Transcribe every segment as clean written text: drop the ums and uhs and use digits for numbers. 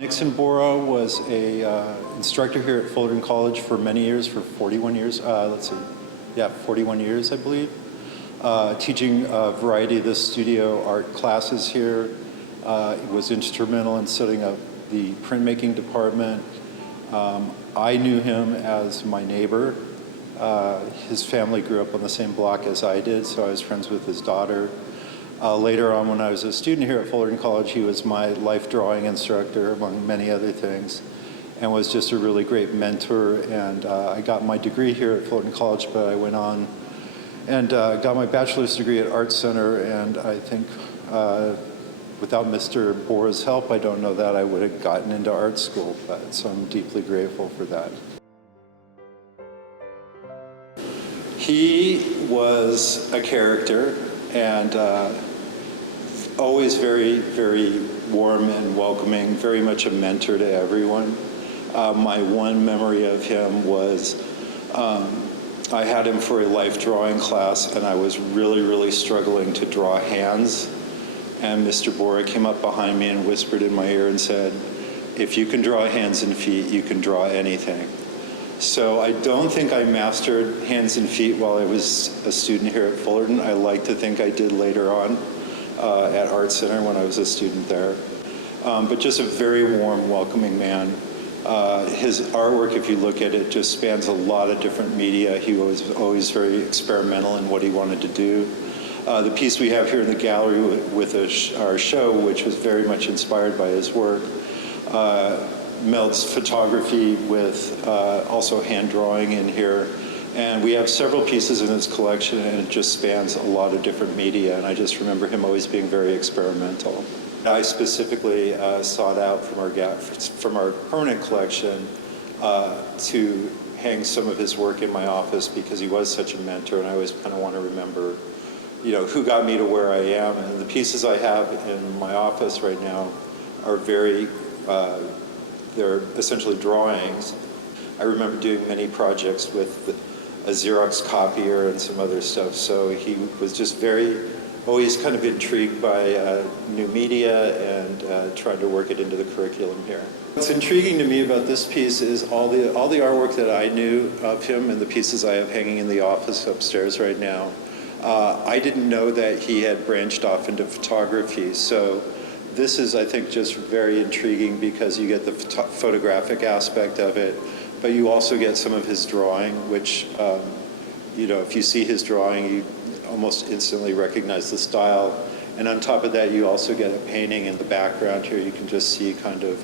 Nixson Borah was a instructor here at Fullerton College for many years, for 41 years, 41 years, I believe, teaching a variety of the studio art classes here. He was instrumental in setting up the printmaking department. I knew him as my neighbor. His family grew up on the same block as I did, so I was friends with his daughter. Later on, when I was a student here at Fullerton College, he was my life drawing instructor, among many other things, and was just a really great mentor. And I got my degree here at Fullerton College, but I went on and got my bachelor's degree at Art Center, and I think without Mr. Borah's help, I don't know that I would have gotten into art school, so I'm deeply grateful for that. He was a character, and always very, very warm and welcoming, very much a mentor to everyone. My one memory of him was I had him for a life drawing class, and I was really, really struggling to draw hands. And Mr. Borah came up behind me and whispered in my ear and said, "If you can draw hands and feet, you can draw anything." So I don't think I mastered hands and feet while I was a student here at Fullerton. I like to think I did later on at Art Center when I was a student there. But just a very warm, welcoming man. His artwork, if you look at it, just spans a lot of different media. He was always very experimental in what he wanted to do. The piece we have here in the gallery with our show, which was very much inspired by his work, melds photography with also hand drawing in here. And we have several pieces in his collection, and it just spans a lot of different media. And I just remember him always being very experimental. I specifically sought out from our permanent collection to hang some of his work in my office because he was such a mentor, and I always kind of want to remember, who got me to where I am. And the pieces I have in my office right now are they're essentially drawings. I remember doing many projects with a Xerox copier and some other stuff, so he was just always kind of intrigued by new media and trying to work it into the curriculum here. What's intriguing to me about this piece is all the artwork that I knew of him and the pieces I have hanging in the office upstairs right now. I didn't know that he had branched off into photography, so this is, I think, just very intriguing because you get the photographic aspect of it, but you also get some of his drawing, which, if you see his drawing, you almost instantly recognize the style. And on top of that, you also get a painting in the background here. You can just see kind of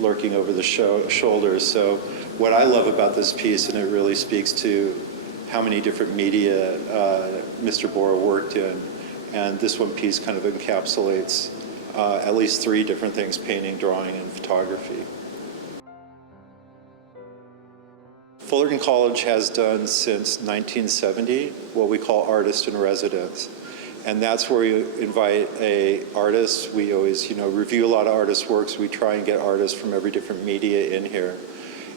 lurking over the shoulders. So what I love about this piece, and it really speaks to how many different media Mr. Borah worked in, and this one piece kind of encapsulates at least 3 different things: painting, drawing, and photography. Fullerton College has done since 1970 what we call artist in residence. And that's where we invite artists. We always, review a lot of artists' works. We try and get artists from every different media in here.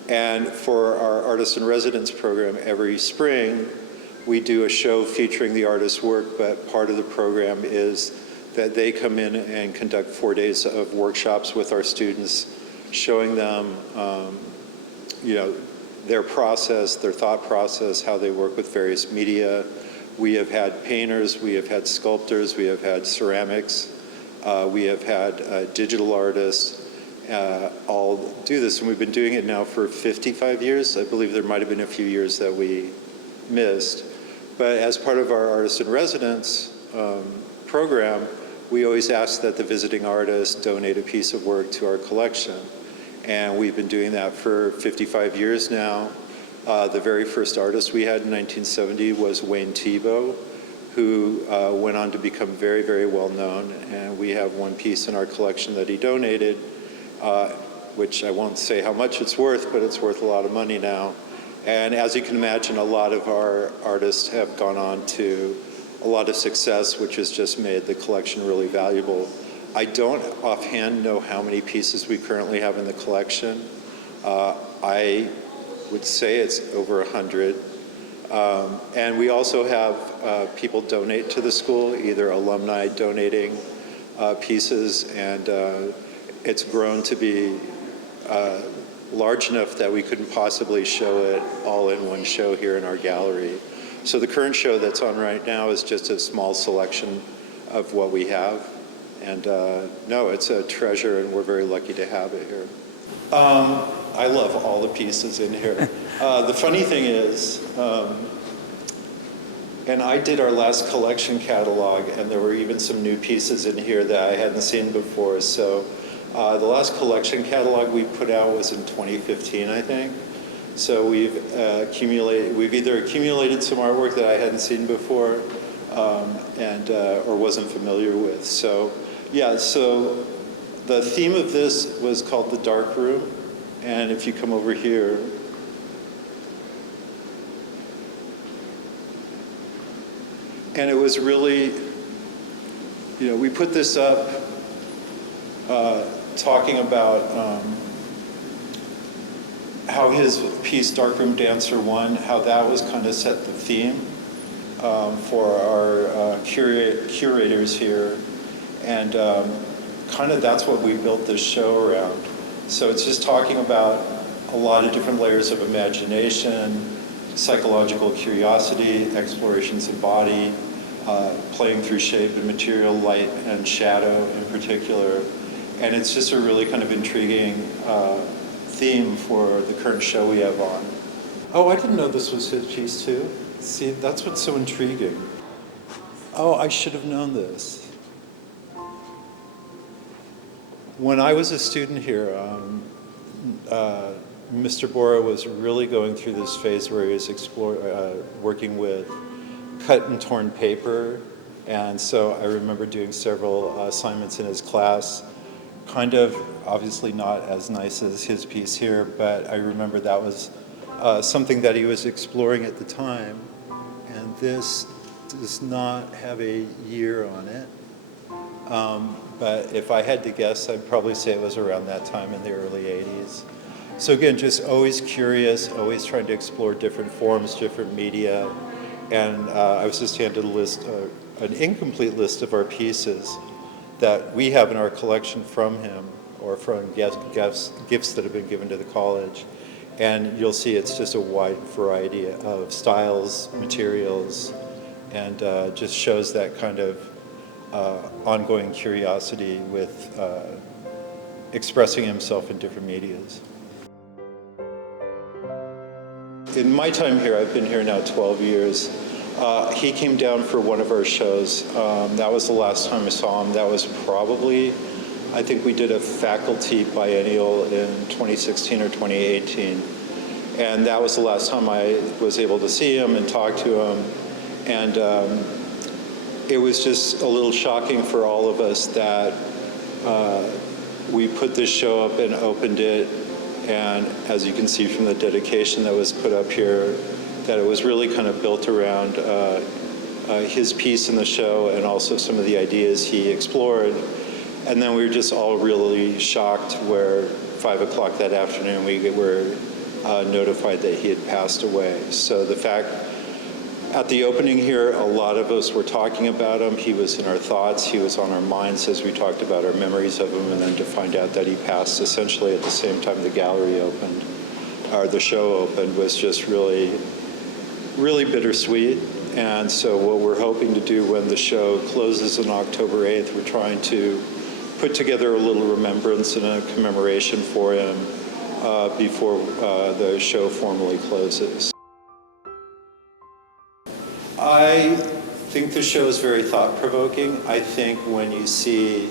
And for our artist in residence program, every spring, we do a show featuring the artist's work, but part of the program is that they come in and conduct 4 days of workshops with our students, showing them, their process, their thought process, how they work with various media. We have had painters, we have had sculptors, we have had ceramics, we have had digital artists all do this, and we've been doing it now for 55 years. I believe there might have been a few years that we missed. But as part of our artist in residence program, we always ask that the visiting artists donate a piece of work to our collection. And we've been doing that for 55 years now. The very first artist we had in 1970 was Wayne Thiebaud, who went on to become very, very well known. And we have one piece in our collection that he donated, which I won't say how much it's worth, but it's worth a lot of money now. And as you can imagine, a lot of our artists have gone on to a lot of success, which has just made the collection really valuable. I don't offhand know how many pieces we currently have in the collection. I would say it's over 100. And we also have people donate to the school, either alumni donating pieces, and it's grown to be large enough that we couldn't possibly show it all in one show here in our gallery. So the current show that's on right now is just a small selection of what we have. And no, it's a treasure, and we're very lucky to have it here. I love all the pieces in here. The funny thing is, and I did our last collection catalog, and there were even some new pieces in here that I hadn't seen before. So the last collection catalog we put out was in 2015, I think. So we've either accumulated some artwork that I hadn't seen before, or wasn't familiar with. So yeah, so the theme of this was called The Dark Room. And if you come over here, and it was really, we put this up talking about how his piece, Darkroom Dancer 1, how that was kind of set the theme for our curators here. And kind of that's what we built this show around. So it's just talking about a lot of different layers of imagination, psychological curiosity, explorations of body, playing through shape and material, light and shadow in particular. And it's just a really kind of intriguing theme for the current show we have on. Oh, I didn't know this was his piece too. See, that's what's so intriguing. Oh, I should have known this. When I was a student here, Mr. Borah was really going through this phase where he was working with cut and torn paper. And so I remember doing several assignments in his class, kind of obviously not as nice as his piece here, but I remember that was something that he was exploring at the time. And this does not have a year on it. But if I had to guess, I'd probably say it was around that time in the early 80s. So again, just always curious, always trying to explore different forms, different media. And I was just handed a list, an incomplete list of our pieces that we have in our collection from him, or from gifts that have been given to the college. And you'll see it's just a wide variety of styles, materials, and just shows that kind of ongoing curiosity with expressing himself in different medias. In my time here, I've been here now 12 years, he came down for one of our shows. That was the last time I saw him. That was probably, I think we did a faculty biennial in 2016 or 2018. And that was the last time I was able to see him and talk to him. And it was just a little shocking for all of us that we put this show up and opened it, and as you can see from the dedication that was put up here, that it was really kind of built around his piece in the show and also some of the ideas he explored. And then we were just all really shocked where 5 o'clock that afternoon we were notified that he had passed away. So the fact, at the opening here, a lot of us were talking about him. He was in our thoughts. He was on our minds as we talked about our memories of him. And then to find out that he passed essentially at the same time the gallery opened, or the show opened, was just really, really bittersweet. And so what we're hoping to do when the show closes on October 8th, we're trying to put together a little remembrance and a commemoration for him before the show formally closes. I think the show is very thought-provoking. I think when you see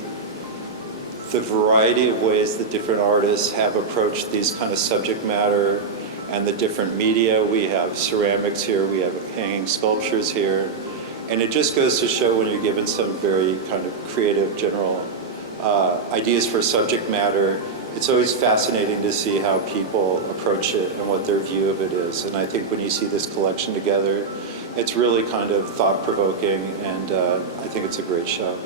the variety of ways that different artists have approached these kind of subject matter and the different media, we have ceramics here, we have hanging sculptures here, and it just goes to show when you're given some very kind of creative general ideas for subject matter, it's always fascinating to see how people approach it and what their view of it is. And I think when you see this collection together, it's really kind of thought-provoking, and I think it's a great show.